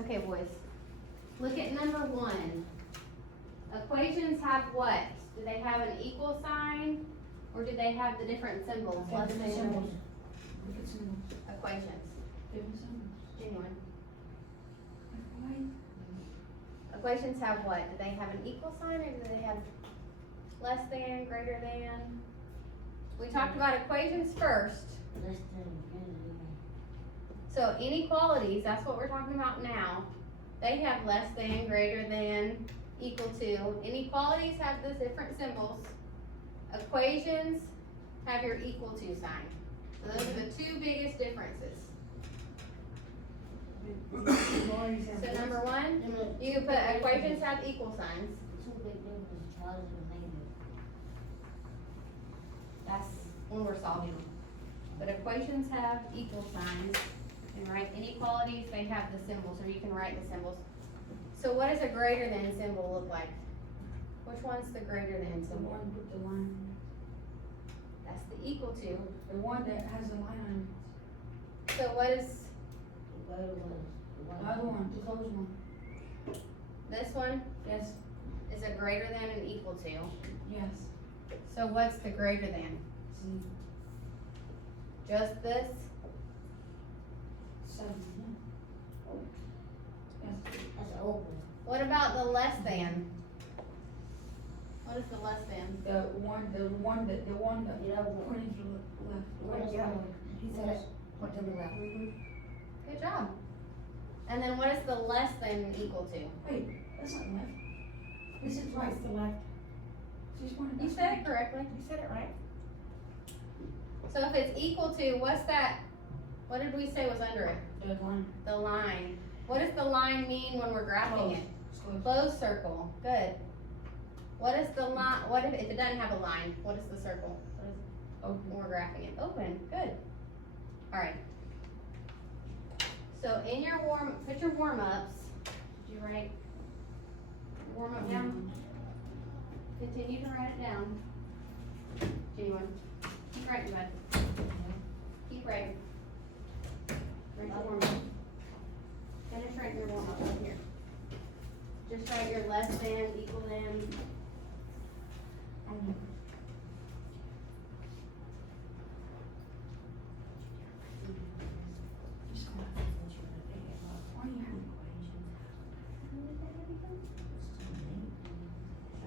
Okay, boys. Look at number 1. Equations have what? Do they have an equal sign? Or do they have the different symbols? Less than Symbols. equations. Different symbols. Genuine. Why? Equations have what? Do they have an equal sign or do they have less than, greater than? We talked about equations first. Less than, So inequalities, that's what we're talking about now. They have less than, greater than, equal to. Inequalities have the different symbols. Equations have your equal to sign. So those are the 2 biggest differences. So number 1, you can put equations have equal signs. two big differences, positive and negative. That's when we're solving them. But equations have equal signs. And right, inequalities, they have the symbols, or you can write the symbols. So what does a greater than symbol look like? Which one's the greater than The symbol? one with the line. That's the equal to. The one that has a line on So what is The greater one is the it. one. The other one, the closed one. this one? Yes, Is a greater than and equal to. yes. So what's the greater than? See, Just this? 7, yeah. Yes. That's open. What about the less than? What is the less than? The one that You know, pointing to the left. what is one? He said it, point to the left. Good job. And then what is the less than equal to? Wait, that's not left. This is right. It's the left. She's pointing. You said it correctly. You said it right. So if it's equal to, what's that? What did we say was under it? The line. The line. What does the line mean when we're graphing it? It's closed. Closed circle. Good. What is the line? What if it doesn't have a line? What is the circle? What is Open. when we're graphing it? Open. Good. All right. So in your put your warm ups. Did you write warm up down? Continue to write it down. Genuine. Keep writing, bud. Keep writing. Write your warm up. Finish writing your warm up up here. Just write your less than, equal than. Why do you have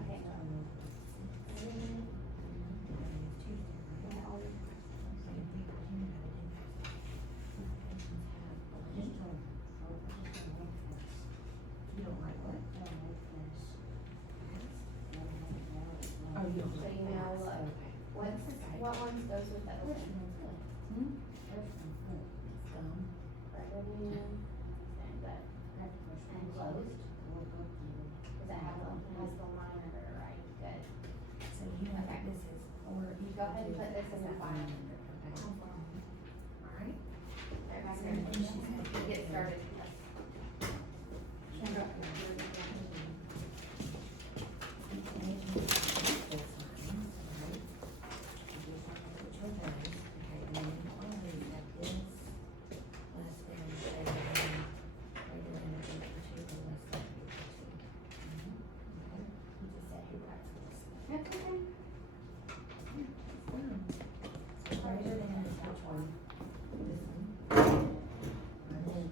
Okay. Oh, you So you know, what ones goes with that open? Greater than, and that, and closed. Does that have has the line under it, right? Good. So you know that this is, or you Go ahead and put this in the file. Alright. Everybody's get started. That's okay. Greater than is which one? This one. And then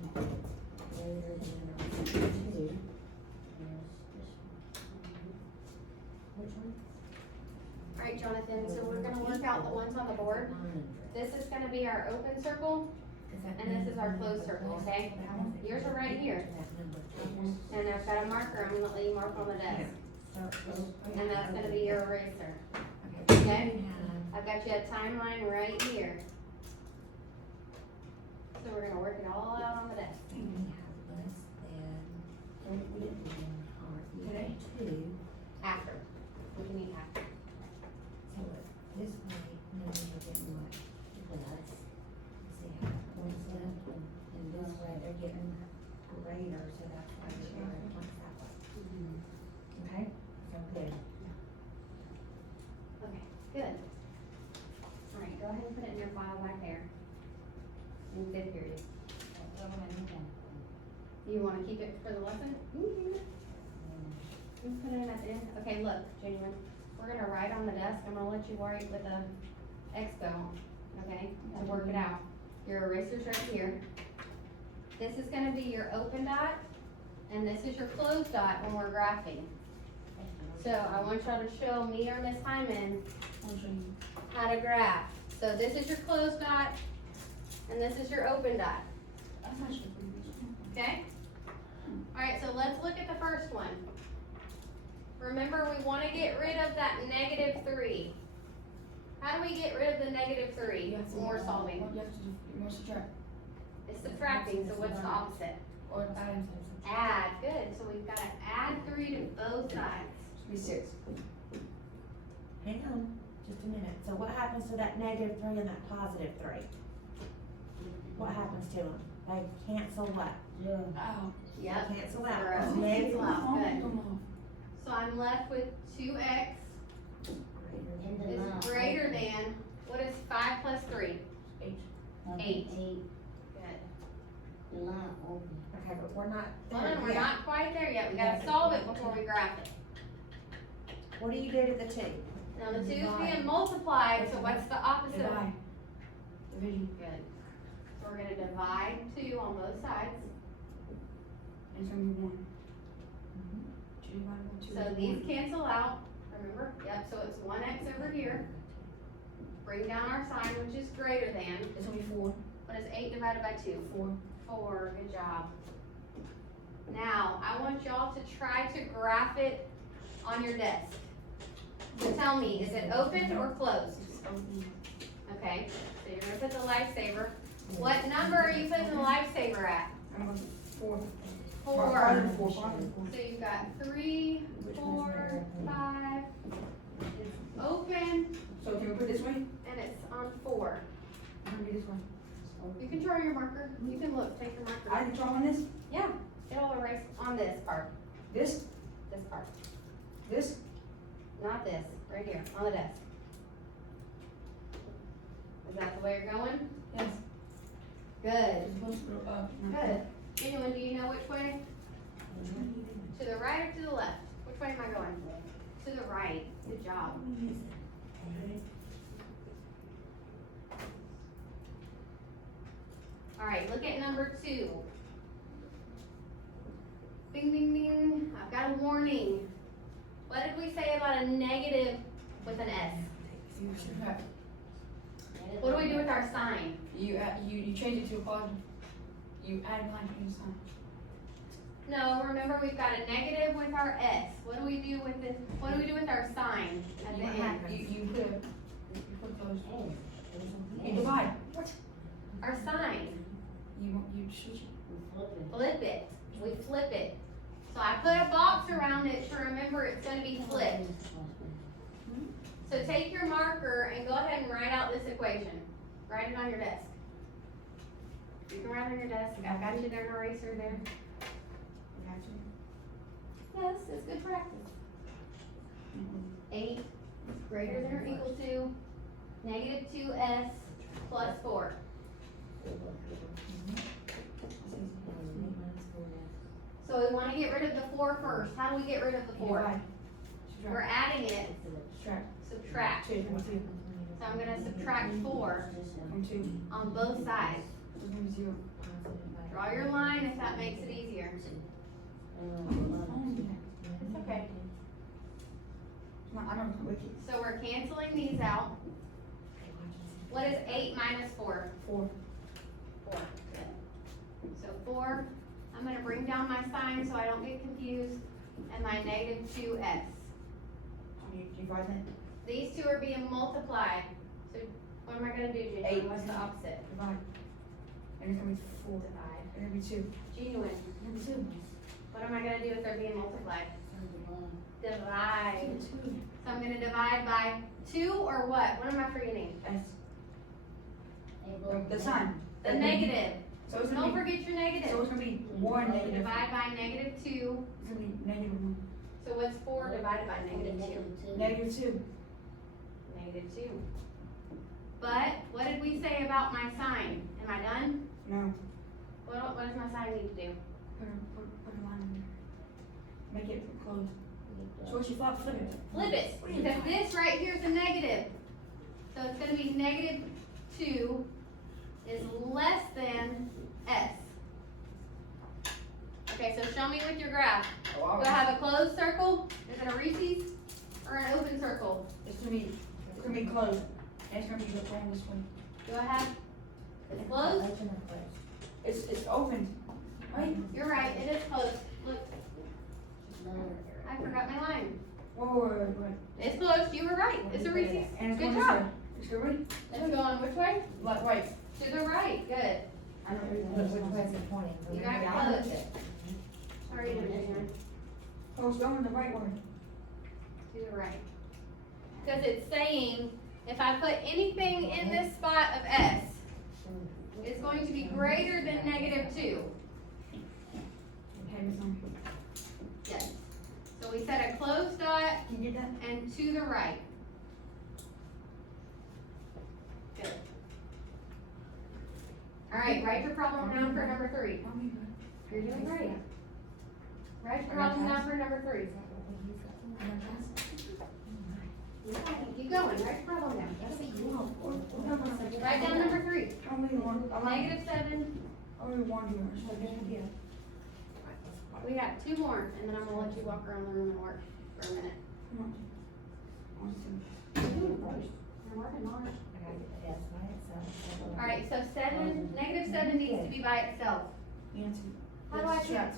greater than or equal to. Which one? Alright, Jonathan, so we're gonna work out the ones on the board. This is gonna be our open circle, and this is our closed circle, okay? Yours are right here. And I've got a marker, I'm gonna let you mark on the desk. And that's gonna be your eraser. Okay. I've got you a timeline right here. So we're gonna work it all out on the desk. We have less than, we didn't do one, today, 2, After. We can eat after. so this way, now you're getting what? Less. See how one's left, and this way they're getting greater, so that's why you're going like that way. Okay, so good. Okay, good. Alright, go ahead and put it in your file back there. In fifth period. Do you wanna keep it for the lesson? Let's put it at the end. Okay, look, Genuine, we're gonna write on the desk, I'm gonna let you write with a expo, okay, to work it out. Your eraser's right here. This is gonna be your open dot, and this is your closed dot when we're graphing. So I want y'all to show me or Miss Hyman I'll show you. how to graph. So this is your closed dot, and this is your open dot, That's actually pretty good. okay? Alright, so let's look at the first one. Remember, we wanna get rid of that -3. How do we get rid of the -3 You have to, when we're solving? You have to do, you must subtract, It's subtracting, so what's the opposite? or add, Add, good, so we've gotta add 3 to both sides. should be 6. Hang on, just a minute. So what happens to that -3 and that +3? What happens to them? They cancel what? Zero. Oh. Yep. Cancel out. Zero. It's negative. Cancel out, good. Come on. So I'm left with 2x In the is line. greater than, what is 5 plus 3? 8. Eight. Eight, Good. the line open. Okay, but we're not Hold there on, we're yet. not quite there yet, we gotta solve it before we graph it. What do you do to the 2? Now the 2's Divide. being multiplied, so what's the opposite? of- Divide. Division. Good. So we're gonna divide 2 on both sides. And it's gonna be 1. 2 divided by 2 So is these 1. cancel out, remember? Yep, so it's 1x over here. Bring down our sign, which is greater than. It's gonna be 4. What is 8 divided by 2? 4. 4, good job. Now, I want y'all to try to graph it on your desk. So tell me, is it open or closed? It's open. Okay, so you're gonna put the lifesaver. What number are you putting the lifesaver at? I'm going 4. 4. Farther than 4. Farther than 4. So you've got 3, 4, 5. It's open, So can we put it this way? and it's on 4. I'm gonna be this way. You can draw your marker. You can look, take your marker. I can draw on this, Yeah, it'll erase on this part, this, this part. this. Not this, right here, on the desk. Is that the way you're going? Yes. Good, It's supposed to go up. not good. down. Genuine, do you know which way? To the right or to the left? Which way am I going? To the right, good job. Alright, look at number 2. Ding, ding, ding, I've got a warning. What did we say about a negative with an S? You subtract. What do we do with our sign? You add, you change it to a positive. You add line to each sign. No, remember we've got a negative with our S. What do we do with this? What do we do with our sign at the end? You put those. You divide. What? Our sign, You switch it. flip it. We flip it. So I put a box around it to remember it's gonna be flipped. So take your marker and go ahead and write out this equation. Write it on your desk. You can write it on your desk. I've got you there, an eraser there. Got you. Yes, it's good practice. 8 is greater than or equal to -2s plus 4. So we wanna get rid of the 4 first. How do we get rid of the 4? Divide. We're Subtract. adding it, Subtract. subtract. 2 from 2. So I'm gonna subtract 4 From 2. on both sides. So it's gonna be 0. Draw your line if that makes it easier. It's okay. No, I don't know what it So we're canceling these out. What is 8 minus 4? is. 4. 4. So 4, I'm gonna bring down my sign so I don't get confused, and my -2s. You divide that. These two are being multiplied. So what am I gonna do, Genuine? 8. What's the opposite? Divide. And it's gonna be 4. Divide. It's gonna be 2. Genuine. It's gonna be 2. What am I gonna do if they're being multiplied? Divide. 2. So I'm gonna divide by 2 or what? What am I forgetting? S. The sign. The negative. So it's Don't gonna be. forget your negative. So it's gonna be 1 negative. Divide by -2. It's gonna be -1. So what's 4 divided by -2? -2. -2. But what did we say about my sign? Am I done? No. What does my sign need to do? put a line in there. Make it close. So what you flip it. Flip it, because this right here is a negative. So it's gonna be -2 is less than S. Okay, so show me with your graph. Do I have a closed circle? Is it a Reese's? Or an open circle? It's gonna be closed. And it's gonna be going this way. Do I have, it's closed? Open or closed? It's open. Right? You're right, it is closed. Look, Lower. I forgot my line. Whoa. It's closed, you were right, it's a Reese's. And it's Good going this job. way. It's good, ready? It's going which way? Like, right. To the right, good. I know Which way is it pointing? You got it Remember, I close. looked at- How are you doing, Junior? Oh, it's going the right way. To the right. Because it's saying, if I put anything in this spot of S, it's going to be greater than -2. Okay, Miss Lee. Yes. So we set a closed dot Can you get that? and to the right. Good. Alright, write your problem down for number 3. You're doing great. Write your problem down for number 3. Keep going, write your problem down. Write down number 3. Only one. -7. Only one here. We got 2 more, and then I'm gonna let you walk around the room and work for a minute. Come on. One, two. You're working hard. Yes, right, so. Alright, so -7 needs to be by itself. Nancy. How do I Yes. check?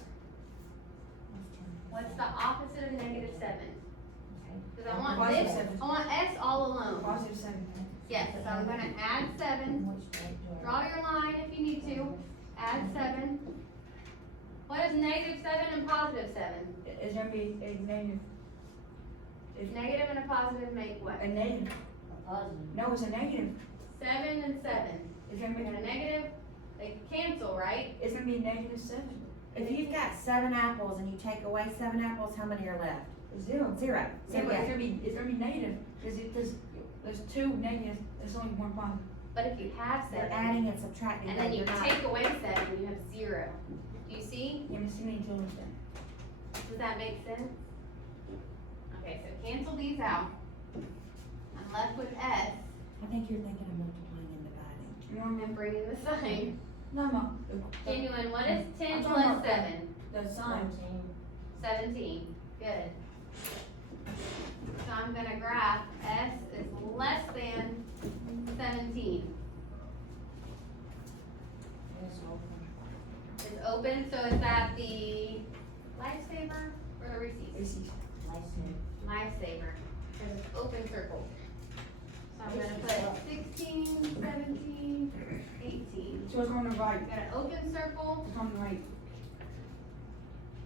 What's the opposite of -7? Cause I want Positive this, 7. I want S all alone. Positive 7. Yes, so I'm gonna add 7, draw your line if you need to, add 7. What is -7 and +7? It's gonna be a negative. Negative and a positive make what? A negative. Positive. No, it's a negative. 7 and 7. It's gonna We got a be, negative, they cancel, right? it's gonna be -7. If you've got 7 apples and you take away 7 apples, how many are left? 0. 0. Yeah, So but yeah, it's gonna be negative, cause there's 2 negatives, there's only 1 positive. But if you have they're 7, adding and subtracting, and but then you you're not. take away 7, you have 0. Do you see? Yeah, Miss Lee told us that. Does that make sense? Okay, so cancel these out. I'm left with S, I think you're thinking of multiplying and dividing. You know what I mean? and bringing the sign. No. Genuine, what is 10 I'm talking plus about 7? The sign. 17, good. So I'm gonna graph S is less than 17. It's open. It's open, so is that the Lifesaver or the Reese's? Reese's. License. Lifesaver, because it's open circle. So I'm gonna put 16, 17, 18. So it's on the right. We've got an open circle. It's on the right.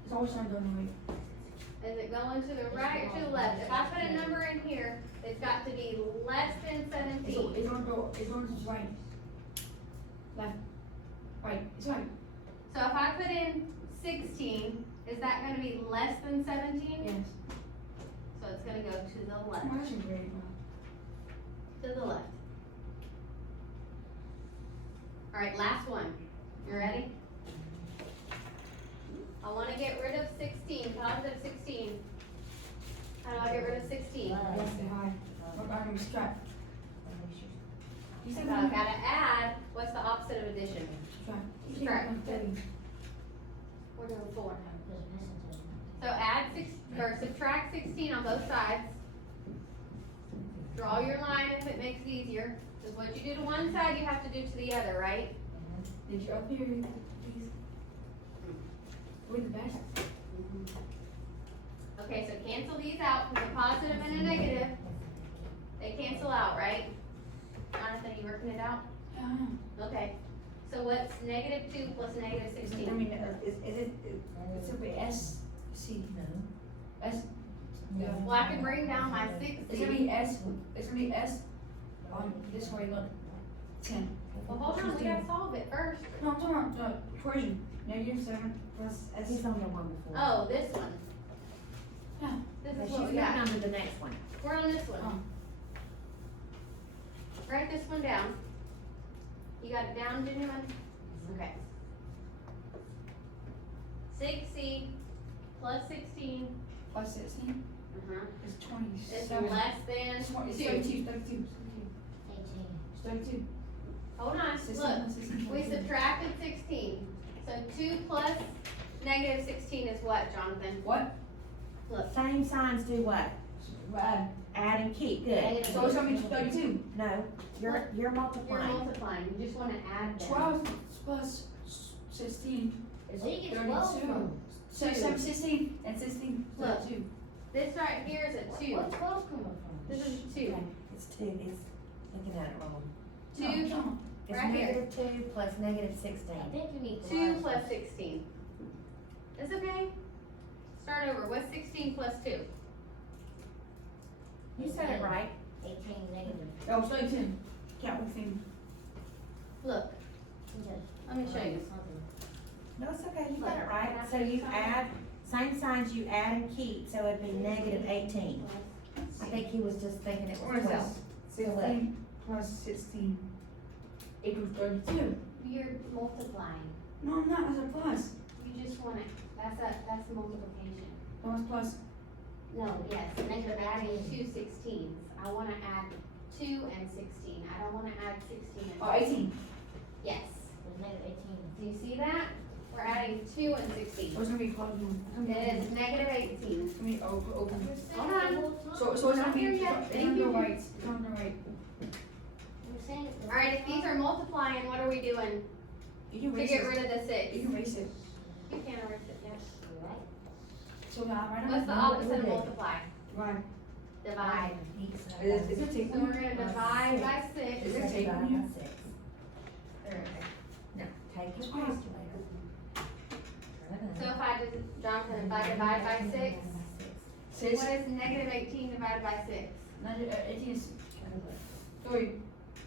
It's always on the right. Is it going to the right or to the left? If I put a number in here, it's got to be less than 17. It's on the right. Left. Right. It's right. So if I put in 16, is that gonna be less than 17? Yes. So it's gonna go to the left, Come on, that's great. to the left. Alright, last one. You ready? I wanna get rid of 16, positive 16. How do I get rid of 16? Yes, the high. Look, I'm gonna strap. You So said I gotta add, what's the opposite of addition? strap. Strap. We're doing 4. Just listen to it. So add or subtract 16 on both sides. Draw your line if it makes it easier. Because what you do to one side, you have to do to the other, right? Did you up here, please? With the best. Okay, so cancel these out, because a positive and a negative, they cancel out, right? Jonathan, you working it out? Yeah. Okay. So what's -2 plus I -16? mean, it's a bit S, C. S. Yeah. Well, I can bring down my It's gonna 60. be S, it's gonna be S on this way, look. 10. Well, hold on, we gotta solve it first. No, I'm talking about the equation. -7 plus S. He's on the one before. Oh, this one. Yeah. This Okay, is she's what we moving got. on to the next one. We're on this one. Oh. Write this one down. You got it down, Genuine? Okay. 6C plus 16, Plus 16 is is 27. less than It's 2. 32. 32. Hold on, 16 look, plus 16. we subtracted 16, so 2 plus negative 16 is what, Jonathan? What? Look, Same signs do what? Add. Add and keep, good. Negative. So it's gonna be 32. No, you're you're multiplying. multiplying, you just wanna add them. 12 plus 16. Is he get 12 32. from? So 16 and 16 Look. 32. This right here is a 2, Where 12 coming from? this is a 2. Okay, it's two, it's looking at it wrong. 2, No. It's Right here. negative two plus negative I 16. think you need 2 glasses. plus 16. It's okay. Start over, what's 16 plus 2? You said it right. 18 negative. No, it's 32. Count with him. Look, Okay. let me show you. Something. No, it's okay, you got it right. So you add, same signs you add and keep, so it'd be negative 18. I think he was just thinking it Where was is 12. this? 16 plus 16 equals 32. You're multiplying. No, I'm not. That's a plus. You just wanna, that's multiplication. No, it's plus. No, yes, and then you're adding 2 16s. I wanna add 2 and 16. I don't wanna add 16 and. Oh, 18. Yes. It's negative 18. Do you see that? We're adding 2 and 16. So it's gonna be closed one. It is negative 18. It's gonna be open. Hold on. So it's gonna Not be, here it's yet. gonna Thank go you. right. It's gonna go right. You're saying it's Alright, if these are multiplying, what are we doing You can to erase get it. rid of the 6? You can erase it. You can't erase it yet. right. So now, right now. What's the No, opposite we're of good. multiply? Right. Divide. Is it take So we're gonna divide by 6. Is it taken Divide here? by 6. No, take your calculator. So if I just, Jonathan, if I divide by 6, Says, what is negative 18 divided by 6? 18 is 3.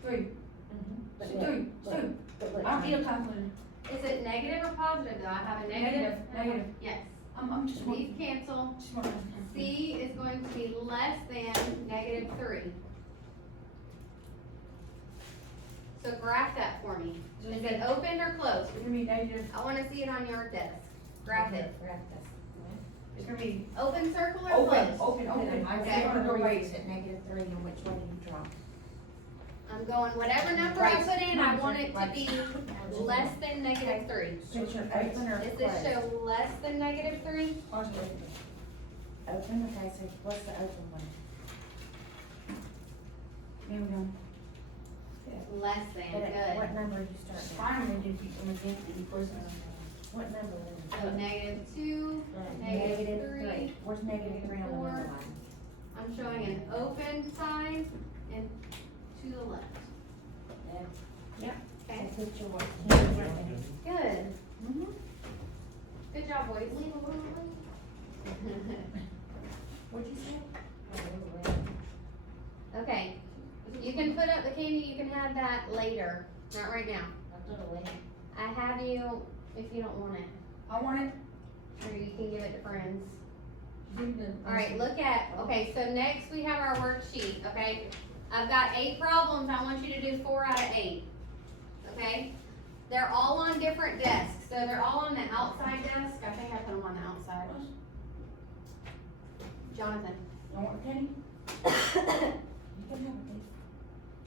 3. But So look, 3. look, 2. but look, I don't need a calculator. Is it negative or positive though? I have a negative. Negative. Yes. I'm just one. These cancel. Just one. C is going to be less than negative 3. So graph that for me. So Is it's it opened or closed? gonna be negative. I wanna see it on your desk. Graph it. It's gonna be Open circle or open. closed? Open. I Okay. said, It's gonna go right. is it negative 3 and which way do you drop? I'm going, whatever number I put in, I want it to be less than negative 3. Picture open or Does this closed? show less than negative 3? Positive. Open, okay, so what's the open one? There we go. Less than, But at good. what number are you starting at? Finally, if you, because, What number is it? So negative 2, negative 3. Where's negative 3 on the 4. number line? I'm showing an open sign and to the left. Okay, So picture what Ken's writing. good. Mhm. Good job, boys. What'd you say? Okay, you can put up the candy, you can have that later, not right now. I have you, if you don't want it, I want it. or you can give it to friends. Give the. Alright, look at, okay, so next we have our worksheet, okay? I've got 8 problems, I want you to do 4 out of 8, okay? They're all on different desks, so they're all on the outside desk, I think I put them on the outside. Jonathan. Don't want candy? You can have it.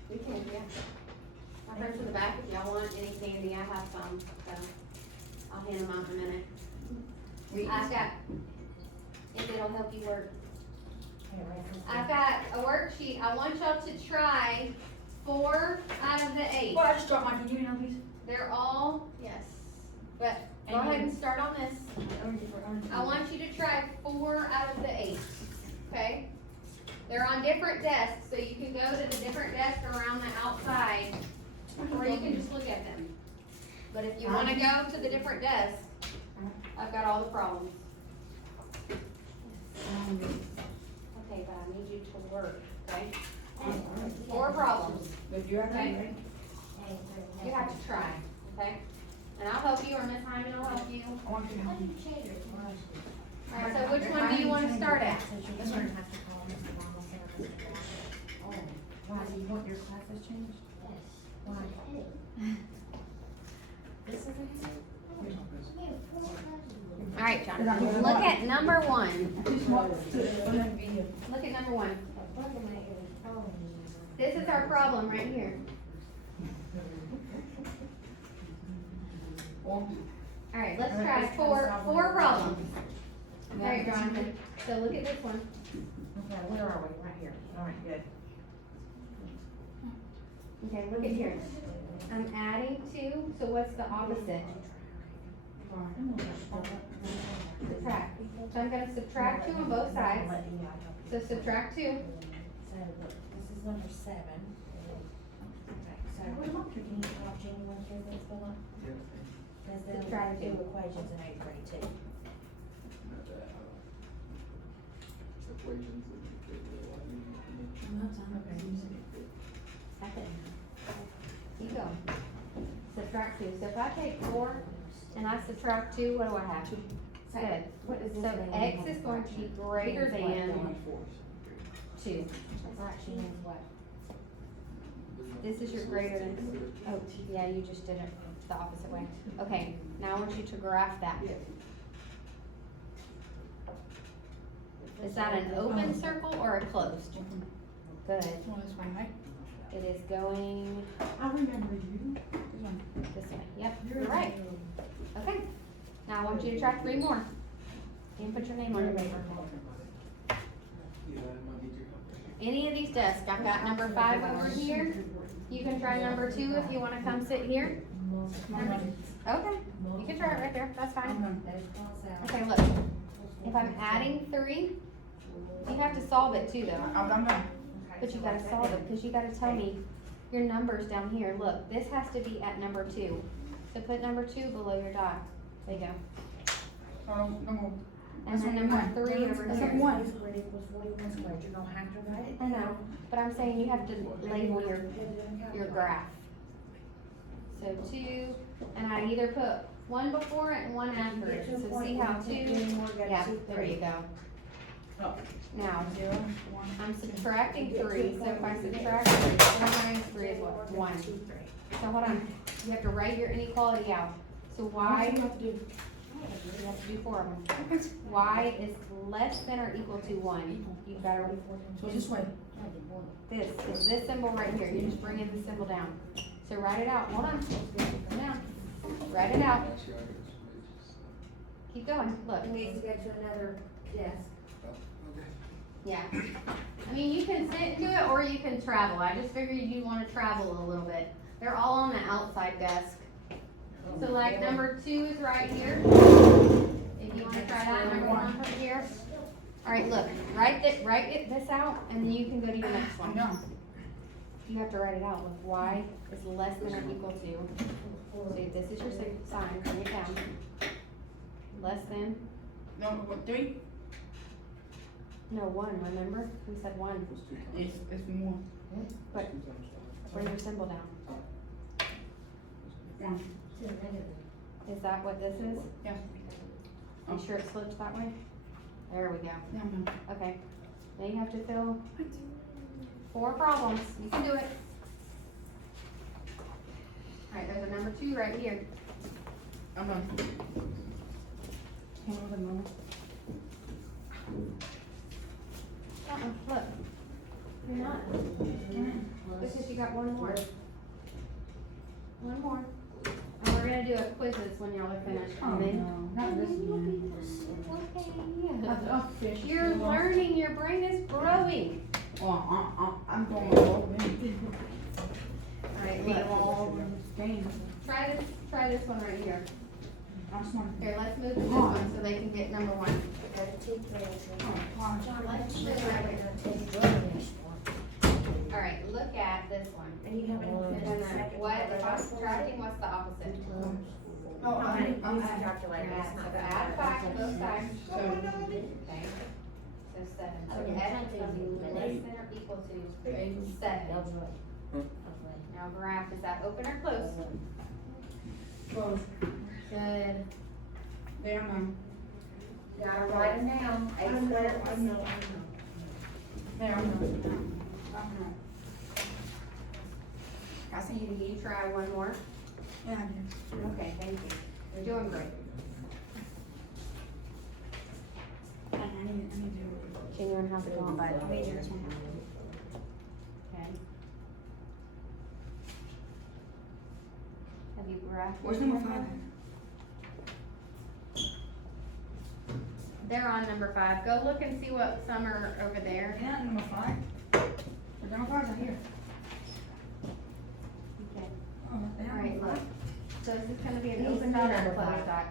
We can, yeah. My friends in the back, if y'all want any candy, I have some, so I'll hand them out in a minute. I've got, if it'll help you work. Okay, right, this I've got a worksheet, I want y'all to try 4 out of the 8. Well, I just dropped mine. Can you give me another piece? They're all, yes, but go And ahead you- and start on this. I want you to try 4 out of the 8, okay? They're on different desks, so you can go to the different desks around the outside, or you can just look at them. But if you wanna go to the different desks, I've got all the problems. Okay, but I need you to work, okay? 4 problems, But you're at that, Okay. right? you have to try, okay? And I'll help you, or Miss Hyman will help you. I want you to help me. Alright, so which one do you wanna start at? So you're gonna have to call Mr. Ramos and Mr. Ramos. Why, do you want your classes changed? Why? This is it? right, Jonathan, look at number one, Just want to, video. look at number one. A bug in my ear is following me. This is our problem right here. Alright, let's try four problems. Alright, Jonathan, so look at this one. Okay, where are we? Right here. All right, good. Okay, look at here. I'm adding two, so what's the opposite? Subtract. So I'm gonna subtract two on both sides. So subtract two. So, look, this is number 7. Okay, so, can you talk Jenny through this one? Cause they'll Subtract do two. equations in 8th grade too. Second. Keep going. Subtract two. So if I take 4 and I subtract 2, what do I have? Good. What is this So thing? x is going to be greater than 2. That actually means what? This is your greater than, oh, yeah, you just did it the opposite way. Okay, now I want you to graph that. Is that an open circle or a closed? Good. Well, that's fine, right? It is going I remember you. this way. Yep, you're right. Okay. Now I want you to try 3 more. And put your name on your paper. Any of these desks, I've got number 5 over here. You can try number 2 if you wanna come sit here. Okay, you can try it right there, that's fine. Those cross out. Okay, look, if I'm adding 3, you have to solve it too though. I'm done. But you gotta solve it, cause you gotta tell me your numbers down here. Look, this has to be at number 2. So put number 2 below your dot. There you go. Oh, no. And then number 3 over That's here. a 1. Squared equals 41 squared, you're gonna have to write it. I know, but I'm saying you have to label your graph. So 2, and I either put 1 before it and 1 after it. So see how 2, yeah, there you go. Oh. Now, 0, 1. I'm subtracting 3, so if I subtract 3, 1 minus 3 is what? 1. So hold on, you have to write your inequality out. So y, What do you have to do? you have to do 4 of them. Y is less than or equal to 1. You've gotta, So this way. this is this symbol right here, you're just bringing this symbol down. So write it out, hold on, come down, write it out. Keep going, look. It needs to go to another desk. Yeah. I mean, you can sit to it or you can travel. I just figured you'd wanna travel a little bit. They're all on the outside desk. So like number 2 is right here. If you wanna try that, number 1 from here. Alright, look, write this out and then you can go to your next I'm one. done. You have to write it out. Look, y is less than or equal to. So this is your sign, bring it down. Less than, No, what, 3? no, 1, remember? We said 1. It's more. But bring your symbol down. 1. To the negative. Is that what this is? Yeah. You sure it slips that way? There we go. Yeah, I'm done. Okay. Now you have to fill 4 problems. You can do it. Alright, there's a number 2 right here. I'm done. Hold on, Mama. Look. You're not. Because you got 1 more. 1 more. And we're gonna do a quizzes when y'all are finished. Oh, And then no, not this one. Okay. You're learning, your brain is growing. I'm going all in. Alright, We look. all over this game. Try this one right here. I'm smart. Here, let's move to this one so they can get number 1. Go to 2, 3, Oh, wow. John, let's Move move right right here. now to the next one. Alright, look at this one. And you haven't And finished then the second what, one. if I'm subtracting, what's the opposite? Oh, I'm I'm calculating. Add, so add 5 to both sides. So, Okay. So 7. So Okay, x is trying to do less than or equal to 7. That was right. Now graph, is that open or closed? close. Good. There, I'm Gotta write them down. 8 squared. There, I'm done. I see you try 1 more. Yeah, I did. Okay, thank you. You're doing great. Genuine, how's it going, bud? Okay. Have you grasped? Where's number 5? They're on number 5. Go look and see what some are over there. Yeah, number 5. The number 5's right here. Okay. Oh, they have Alright, number look. 5. So is this gonna be an These open are dot or a number closed 5. dot?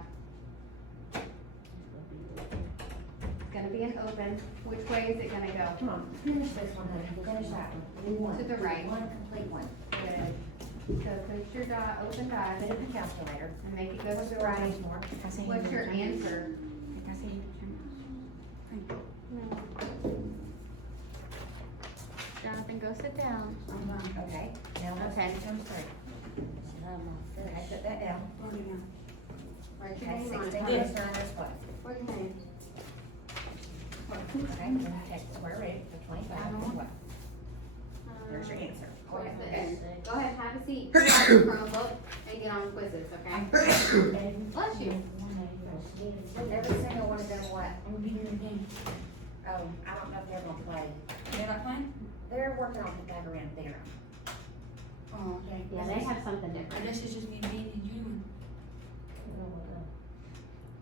It's gonna be an open. Which way is it gonna go? Come on, finish this one, honey, finish that one. Do one. To the right. One complete one. Good. So put your dot, open dot, Put it in the calculator. and make it go to the right. More. What's your answer? No. Jonathan, go sit down. Okay, now let's Okay. do term 3. Okay, put that down. Write your Okay, name on 16 it. minus 9 is what? What's your name? Okay, then take the square root of 25 is what? There's your answer. Go ahead. Quizzes. Go ahead, have a seat. Pull out your Chromebook and get on quizzes, okay? Bless you. Every single one of them what? I'm gonna be here again. Oh, I don't know if they're gonna play. They're not playing? They're working on Pythagorean theorem. Oh, okay. Yeah, they have something I different. guess it's just me being in June.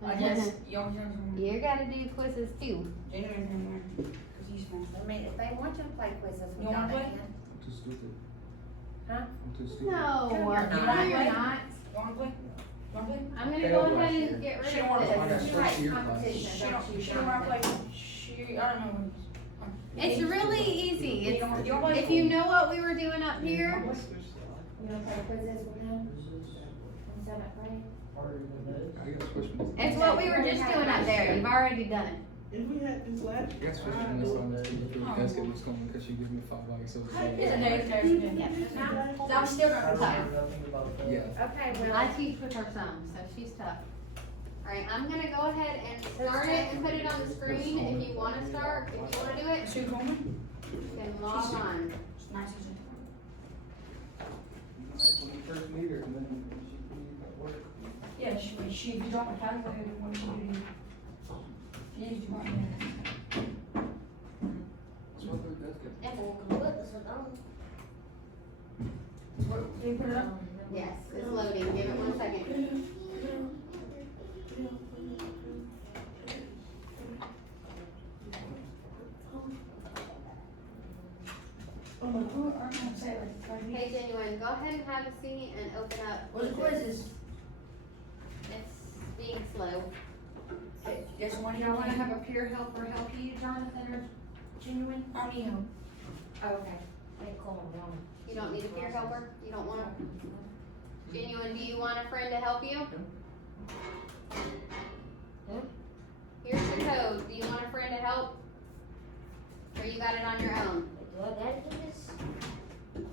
I guess y'all have some You gotta do quizzes too. January somewhere, cause he's fine. I mean, if they want you to play quizzes, we You got wanna that play? in. I'm too stupid. Huh? I'm too stupid. No, You're no, not. you're not. Wanna play? Wanna play? I'm gonna go ahead and get rid She don't wanna of play. this. She First likes year class. competition, She don't don't, you, she don't wanna Jonathan? play, I don't know what It's really easy. You It's, don't, you don't play? if you know what we were doing up here, You wanna play quizzes with him? Is that not right? I got switched from this. it's what we were just doing up there. You've already done it. If we had this last. I got switched from this on this to the basketball school because she gives me 5 likes. So it's like, It's a day, it's a day. Yeah. I'm still not Okay. yeah. Okay, well. I teach with her son, so she's tough. Alright, I'm gonna go ahead and start it and put it on the screen if you wanna start, if you wanna do it, Sue Coleman? then log on. It's nice, isn't it? Nice when you first meet her and then she put me at work. Yeah, she dropped a calculator when she did it. She used to run there. That's what her dad's got. What, can you put it up? Yes, it's loading, give it 1 second. Oh, my God, I'm gonna say it like Hey, Genuine, go ahead and have a seat and open up. What's the quizzes? It's being slow. Does one of You y'all don't wanna wanna have have a peer helper help you, Jonathan, or Genuine? I need help. Oh, okay. They call them wrong. You don't need a peer helper? You don't want a, Genuine, do you want a friend to help you? Here's the code, do you want a friend to help? Or you got it on your own? Do I gotta do this?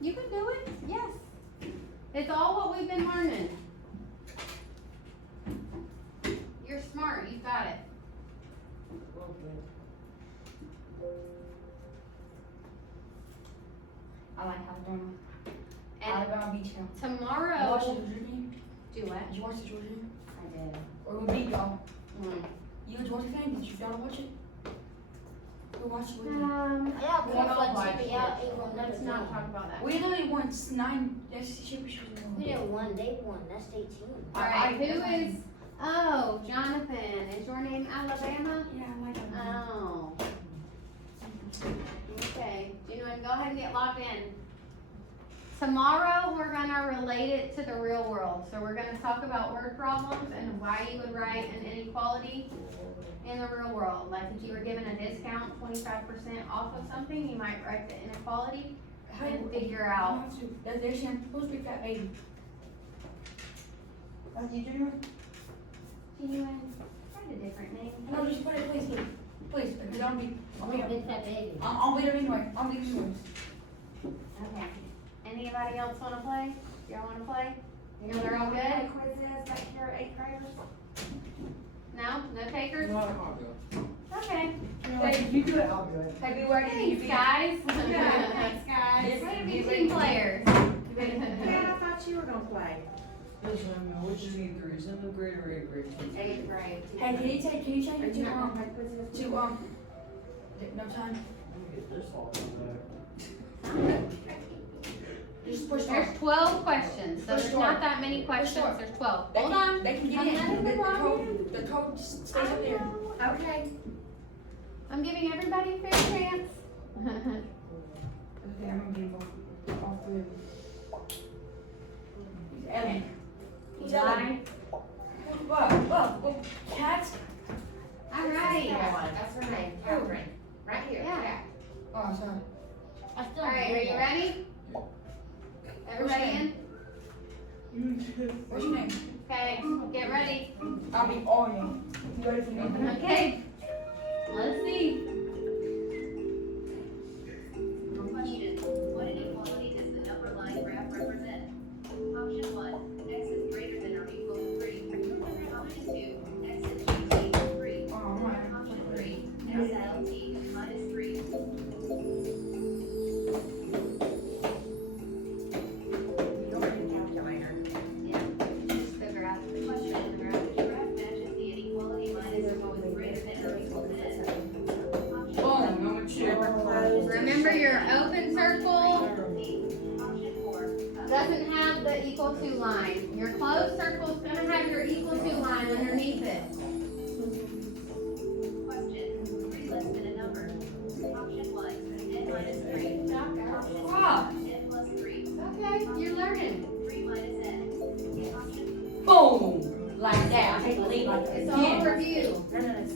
You can do it, yes. It's all what we've been learning. You're smart, you got it. I like Alabama. And Alabama beat y'all. You tomorrow, watch the Georgia game? do what? Did you watch the Georgia game? I did. Or we beat y'all? Mm. You a Georgia fan? Did you y'all watch it? Who watched it with you? Y'all We play all fun watched too, it. y'all ain't gonna Let's never not know. talk about that. We literally won 9 championships. We didn't won, they won, that's their team. Alright, who is, oh, Jonathan, is your name Alabama? Yeah, I like Alabama. Oh. Okay, Genuine, go ahead and get logged in. Tomorrow, we're gonna relate it to the real world. So we're gonna talk about word problems and why you would write an inequality in the real world. Like if you were given a discount, 25% off of something, you might write the inequality and figure out. There's him. Who's big fat baby? That's you, Junior? Genuine, write a different name. No, just put it, please, please. Please, because I'll be Big fat baby. I'll be there anyway. I'll be there anyway. Okay. Anybody else wanna play? Y'all wanna play? You know they're all good? Quizzes back here, 8th graders? No? No takers? I'll go. Okay. If you do it, I'll do it. Hey, be ready. Thanks, guys. Thanks, guys. Way to be team players. Yeah, I thought you were gonna play. Listen, which is need 3, 7th grade or 8th grade? 8th grade. Hey, can you change it to No time? Just push start. There's 12 questions, so Push there's start. not that many questions, start. there's 12. They Hold can- on. They can get I'm in. letting The them log code, the code stays up there. Okay. I'm giving everybody a fair chance. Okay, I'm gonna give all three of them. Ellen. Who's Ellen? What? Cats? Alright. That's her name, Catherine. Right here. Yeah. Oh, I'm sorry. I still Alright, are you ready? Everybody in? What's your name? Okay, get ready. I'll be all in. You ready for me? Okay. Let's see. Question, what inequality does the number line graph represent? Option 1, x is greater than or equal to 3. Option 2, x is equal to 3. Oh, my. Option 3, x at LT minus 3. Just the graph. Question, the graph matches the inequality minus equal is greater than or equal to 10. Option Boom, number two. Remember your open circle Option 4, doesn't have the equal to line. Your closed circle is gonna have your equal to line underneath it. question, 3 less than a number. Option 1, n minus 3. Option 2, Wow. n plus 3. Okay, you're learning. 3 minus n. Option Boom! Like that. I hate to leave like It's that. all review. No, 7 times.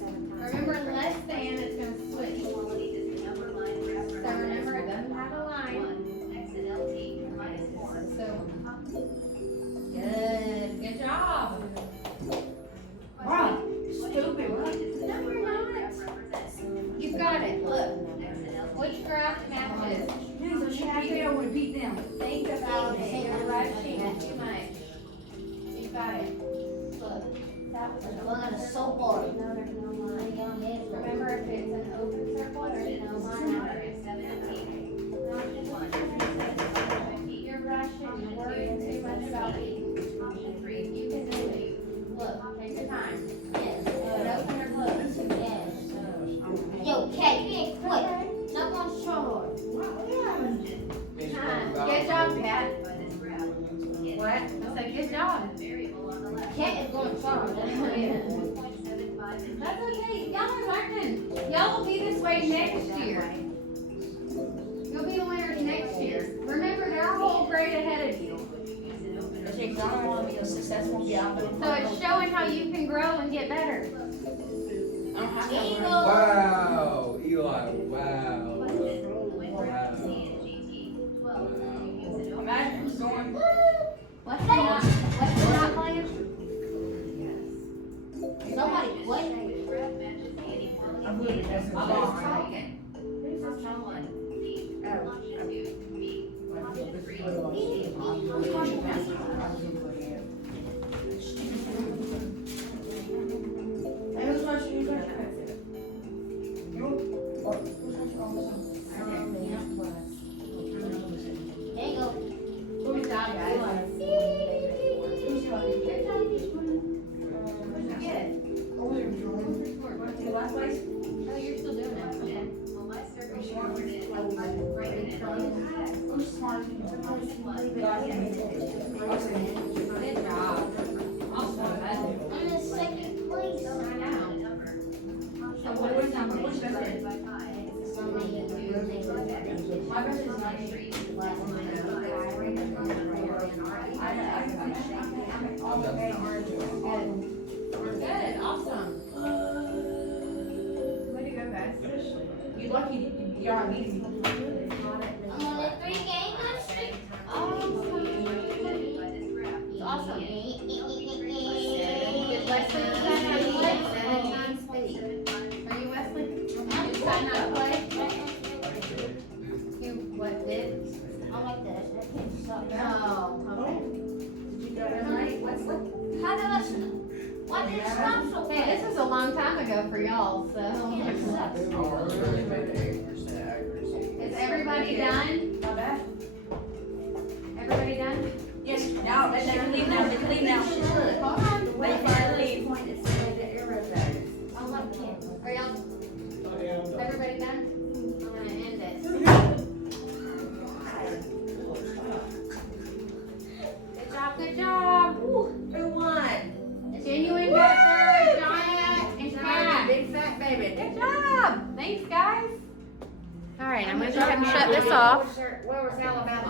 Remember less than, it's gonna switch. inequality does the number line graph So represent? remember, it doesn't have a line. 1, x and LT minus 4. So, good job. Wow. What Stupid. inequality does the No, number we're line not. graph represent? You've got it, look. X and LT. Which graph matches? Please, she can't be able to repeat them. Think about it, you're rushing it too much. You've got it. Look, that was We're gonna so hard. No, there's no line. Remember, if it's an open circle, there's no line out of it. 17. Option 1, 17. You're rushing, you're worrying too much about it. Option 3, You can do it. Look, take your time. Yes. But open or close. Yes. Yo, Kat, you ain't quit. No one's short. Good job, Pat. by this graph. What? I said, good job. The variable on the left. Kat is going short. That's what it is. 1.75 is That's okay, y'all are learning. Y'all will be this way next year. You'll be the winners next year. Remember, they're a whole grade ahead of you. Okay, 'cause I don't wanna be a successful guy, but So it's showing how you can grow and get better. I don't have to Eagle. learn. Wow, Eli, wow. Imagine going. What's not playing? Somebody quit. I'm good. That's a lot. Hey, who's watching you? You? Or who's watching all this? There you go. Good job, guys. Who's watching? Good job, each one. What'd you get? Oh, you're drawing. Report. The last place? Oh, you're still doing it. Okay. Who's smart? Good job. Awesome. I'm in second place. I know. So what's number? What's your best grade? My best is 93. I'm all the way. Good, awesome. Way to go, guys. You lucky you aren't meeting me. I'm on a 3-game win streak. Awesome. Did Awesome. Wesley decide not to play? 7 times speed. Are you Wesley? You decide not to play? You, what, did? I like that. That kid sucks. Oh, okay. Did you go tonight, Wesley? How did us know? Why did it stop so Hey, fast? this was a long time ago for y'all, so. It sucks. Is everybody done? Not bad. Everybody done? Yes, now, they can leave now, they can leave now. Hold on. They can leave. Oh, look, are y'all, everybody done? David. Good job. Thanks, guys. All right, I'm gonna go ahead and shut this off. Where was Alabama?